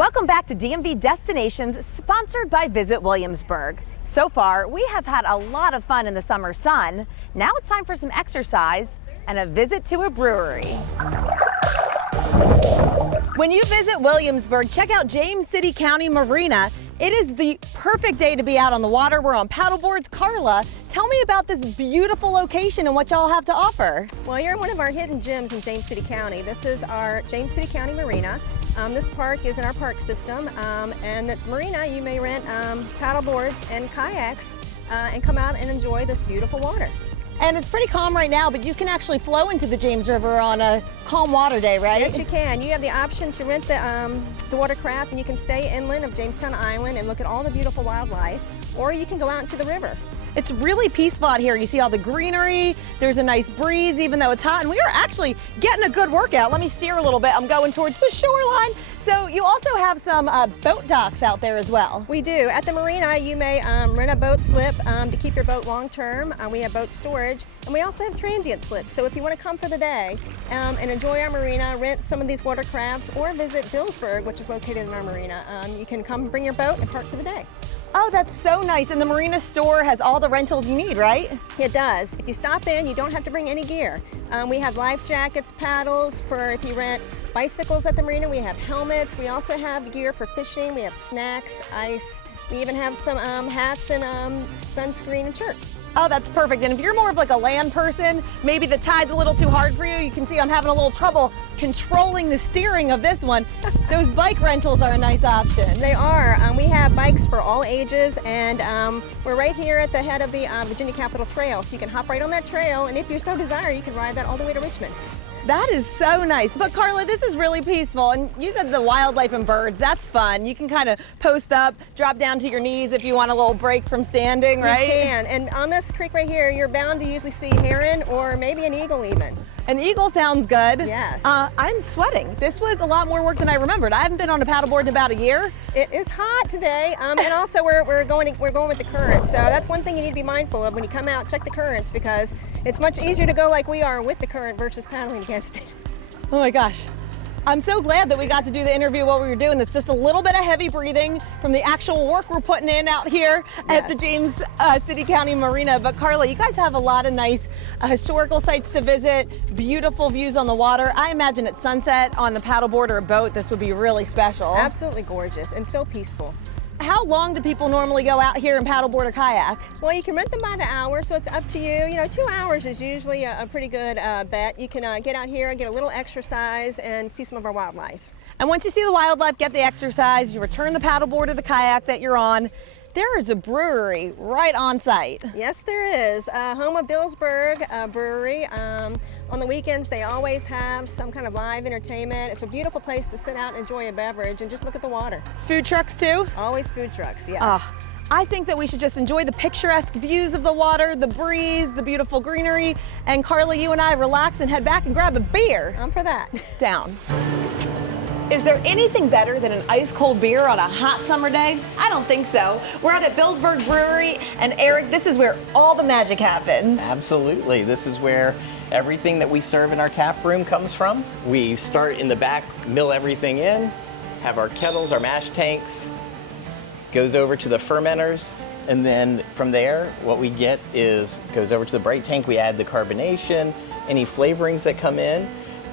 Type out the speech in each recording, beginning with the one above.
Welcome back to DMV Destinations, sponsored by Visit Williamsburg. So far, we have had a lot of fun in the summer sun. Now it's time for some exercise and a visit to a brewery. When you visit Williamsburg, check out James City County Marina. It is the perfect day to be out on the water. We're on paddleboards. Carla, tell me about this beautiful location and what y'all have to offer. Well, you're in one of our hidden gems in James City County. This is our James City County Marina. This park is in our park system, and at the marina you may rent paddleboards and kayaks and come out and enjoy this beautiful water. And it's pretty calm right now, but you can actually flow into the James River on a calm water day, right? Yes, you can. You have the option to rent the watercraft, and you can stay inland of Jamestown Island and look at all the beautiful wildlife, or you can go out into the river. It's really peaceful out here. You see all the greenery, there's a nice breeze even though it's hot, and we are actually getting a good workout. Let me steer a little bit. I'm going towards the shoreline. So you also have some boat docks out there as well. We do. At the marina, you may rent a boat slip to keep your boat long term. We have boat storage, and we also have transient slips. So if you want to come for the day and enjoy our marina, rent some of these watercrafts, or visit Billsburg, which is located in our marina, you can come bring your boat and park for the day. Oh, that's so nice. And the marina store has all the rentals you need, right? It does. If you stop in, you don't have to bring any gear. We have life jackets, paddles for if you rent bicycles at the marina. We have helmets. We also have gear for fishing. We have snacks, ice. We even have some hats and sunscreen and shirts. Oh, that's perfect. And if you're more of like a land person, maybe the tide's a little too hard for you. You can see I'm having a little trouble controlling the steering of this one. Those bike rentals are a nice option. They are. We have bikes for all ages, and we're right here at the head of the Virginia Capitol Trail. So you can hop right on that trail, and if you so desire, you can ride that all the way to Richmond. That is so nice. But Carla, this is really peaceful. And you said the wildlife and birds, that's fun. You can kind of post up, drop down to your knees if you want a little break from standing, right? You can. And on this creek right here, you're bound to usually see heron or maybe an eagle even. An eagle sounds good. Yes. I'm sweating. This was a lot more work than I remembered. I haven't been on a paddleboard in about a year. It is hot today, and also we're going with the current. So that's one thing you need to be mindful of when you come out. Check the currents, because it's much easier to go like we are with the current versus paddling against it. Oh my gosh. I'm so glad that we got to do the interview while we were doing this. Just a little bit of heavy breathing from the actual work we're putting in out here at the James City County Marina. But Carla, you guys have a lot of nice historical sites to visit, beautiful views on the water. I imagine at sunset on the paddleboard or a boat, this would be really special. Absolutely gorgeous and so peaceful. How long do people normally go out here and paddleboard or kayak? Well, you can rent them by the hour, so it's up to you. You know, 2 hours is usually a pretty good bet. You can get out here and get a little exercise and see some of our wildlife. And once you see the wildlife, get the exercise, you return the paddleboard or the kayak that you're on. There is a brewery right on site. Yes, there is. Home of Billsburg Brewery. On the weekends, they always have some kind of live entertainment. It's a beautiful place to sit out and enjoy a beverage and just look at the water. Food trucks too? Always food trucks, yes. I think that we should just enjoy the picturesque views of the water, the breeze, the beautiful greenery, and Carla, you and I relax and head back and grab a beer. I'm for that. Down. Is there anything better than an ice cold beer on a hot summer day? I don't think so. We're out at Billsburg Brewery, and Eric, this is where all the magic happens. Absolutely. This is where everything that we serve in our tap room comes from. We start in the back, mill everything in, have our kettles, our mash tanks, goes over to the fermenters, and then from there, what we get goes over to the bright tank. We add the carbonation, any flavorings that come in,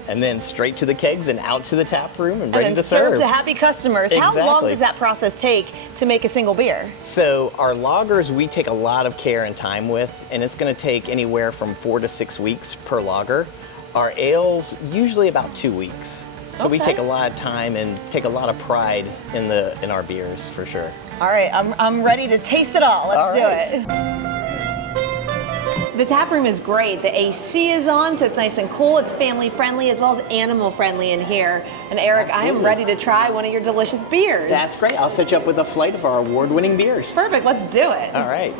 and then straight to the kegs and out to the tap room and ready to serve. Serve to happy customers. Exactly. How long does that process take to make a single beer? So our lagers, we take a lot of care and time with, and it's going to take anywhere from 4 to 6 weeks per lager. Our ales, usually about 2 weeks. So we take a lot of time and take a lot of pride in our beers, for sure. All right, I'm ready to taste it all. Let's do it. The tap room is great. The AC is on, so it's nice and cool. It's family friendly as well as animal friendly in here. And Eric, I am ready to try one of your delicious beers. That's great. I'll set you up with a flight of our award-winning beers. Perfect, let's do it. All right.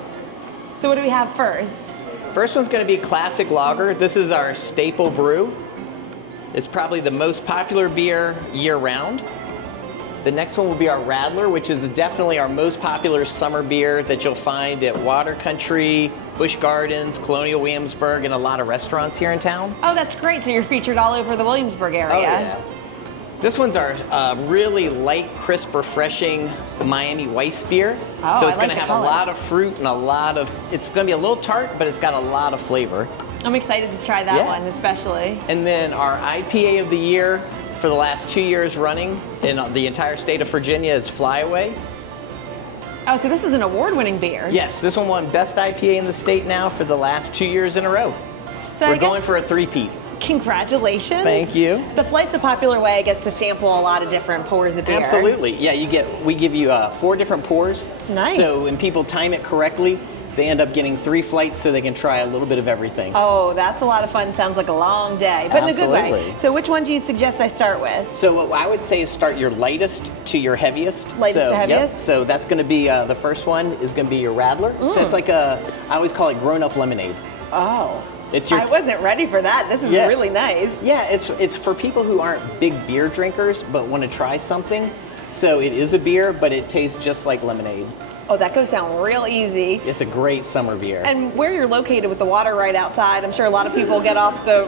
So what do we have first? First one's going to be classic lager. This is our staple brew. It's probably the most popular beer year-round. The next one will be our Radler, which is definitely our most popular summer beer that you'll find at Water Country, Busch Gardens, Colonial Williamsburg, and a lot of restaurants here in town. Oh, that's great. So you're featured all over the Williamsburg area. Oh, yeah. This one's our really light, crisp, refreshing Miami Weiss beer. Oh, so it's I like going to the have color. a lot of fruit and a lot of, it's going to be a little tart, but it's got a lot of flavor. I'm excited to try that Yeah. one, especially. And then our IPA of the year for the last 2 years running in the entire state of Virginia is Flyaway. Oh, so this is an award-winning beer. Yes, this one won Best IPA in the state now for the last 2 years in a row. So We're I guess, going for a three-peat. congratulations. Thank you. The Flight's a popular way, I guess, to sample a lot of different pours of beer. Absolutely. Yeah, we give you 4 different pours. Nice. So when people time it correctly, they end up getting 3 flights so they can try a little bit of everything. Oh, that's a lot of fun. Sounds like a long day, but in a good way. Absolutely. So which one do you suggest I start with? So what I would say is start your lightest to your heaviest. Lightest so, to heaviest? Yep, so that's going to be, the first one is going to be your Radler. So it's like I always call it grown-up lemonade. Oh, It's your, I wasn't ready for that. This is Yeah. really nice. Yeah, it's for people who aren't big beer drinkers but want to try something. So it is a beer, but it tastes just like lemonade. Oh, that goes down real easy. It's a great summer beer. And where you're located with the water right outside, I'm sure a lot of people get off the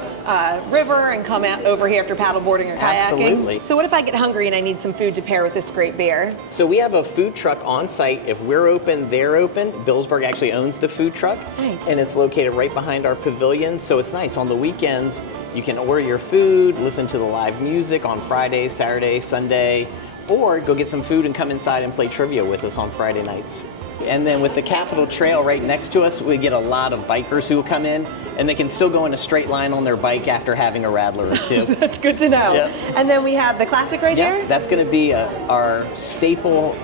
river and come out over here after paddleboarding or kayaking. Absolutely. So what if I get hungry and I need some food to pair with this great beer? So we have a food truck on site. If we're open, they're open. Billsburg actually owns the food truck. Nice. And it's located right behind our pavilion. So it's nice. On the weekends, you can order your food, listen to the live music on Friday, Saturday, Sunday, or go get some food and come inside and play trivia with us on Friday nights. And then with the Capitol Trail right next to us, we get a lot of bikers who will come in and they can still go in a straight line on their bike after having a Radler or two. That's good to know. Yep. And then we have the classic right Yeah, here. that's going to be our staple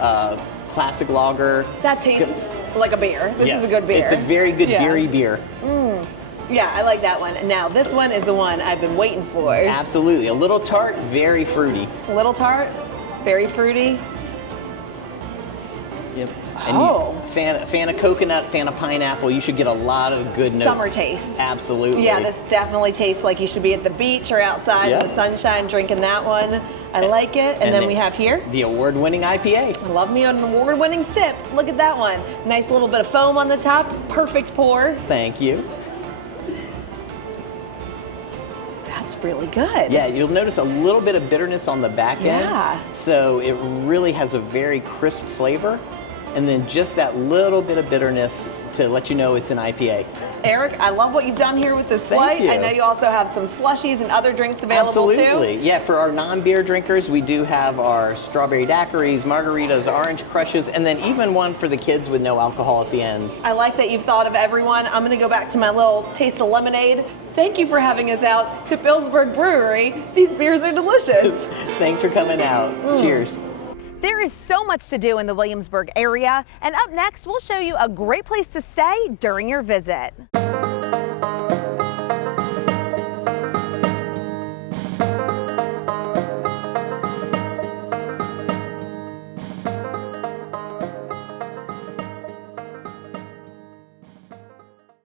classic lager. That tastes like a beer. This Yes, is a good beer. It's a very good Yeah. beery beer. Yeah, I like that one. And now this one is the one I've been waiting for. Absolutely. A little tart, very fruity. Little tart, very fruity. Yep. And Oh. fan of coconut, fan of pineapple, you should get a lot of good notes. Summer taste. Absolutely. Yeah, this definitely tastes like you should be at the beach or outside in Yep. the sunshine drinking that one. I like it. And then we have here, the award-winning IPA. I love me an award-winning sip. Look at that one. Nice little bit of foam on the top. Perfect pour. Thank you. That's really good. Yeah, you'll notice a little bit of bitterness on the back end. Yeah. So it really has a very crisp flavor. And then just that little bit of bitterness to let you know it's an IPA. Eric, I love what you've done here with this Thank flight. you. I know you also have some slushies and other drinks available Absolutely. too. Yeah, for our non-beer drinkers, we do have our strawberry daiquiris, margaritas, orange crushes, and then even one for the kids with no alcohol at the end. I like that you've thought of everyone. I'm gonna go back to my little taste of lemonade. Thank you for having us out to Billsburg Brewery. These beers are delicious. Thanks for coming out. Cheers. There is so much to do in the Williamsburg area, and up next, we'll show you a great place to stay during your visit.